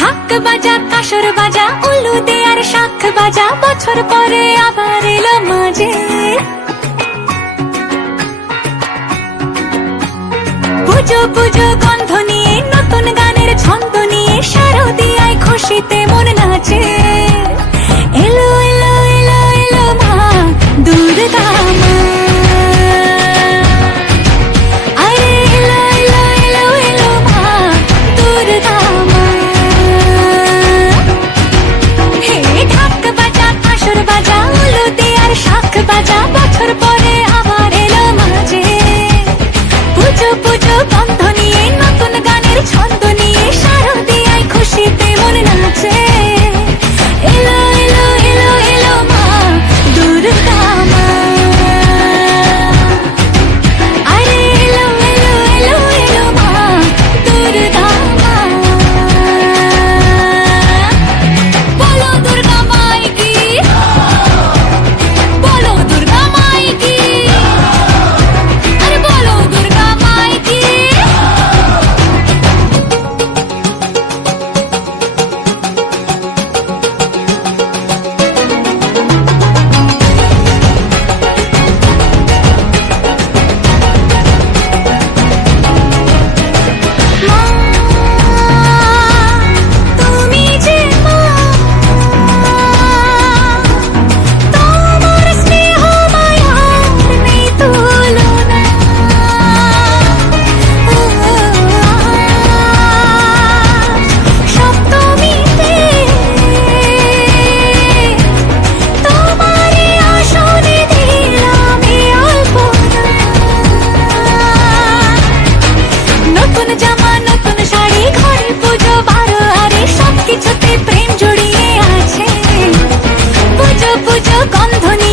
ঢাক বাজা কাসর বাজা উলু দে আর শাখ বাজা, বছর পরে আবার এলো মাঝে। পুজো পুজো গন্ধ নিয়ে নতুন গানের ছন্দ নিয়ে শারদিয়ায় খুশিতে মন নাচে। এলো এলো এলো এলো মা দুর্গা মা, আরে এলো এলো এলো এলো মা দুর্গা মা। হে ঢাক বাজা কাসর বাজা উলু দে আর শাখ বাজা, বছর পরে আবার এলো মাঝে। পুজো পুজো গন্ধ নিয়ে নতুন গানের ছন্দ নিয়ে শারদিয়ায় খুশিতে মন নাচে। এলো এলো এলো এলো মা দুর্গা মা, আরে এলো এলো এলো এলো মা দুর্গা মা। বলো দুর্গা মাই কি, বলো দুর্গা মাই কি, আরে বলো দুর্গা মাই কি। মা তুমি যে মা, তোমার স্নেহ মায়ার নেই তুলনা। সপ্তমীতে তোমারই আসনে দিলাম এই অল্পনা। নতুন জামা নতুন শাড়ি ঘরে পুজো বারো আরে সবকিছুতে প্রেম জড়িয়ে আছে। পুজো পুজো গন্ধ নিয়ে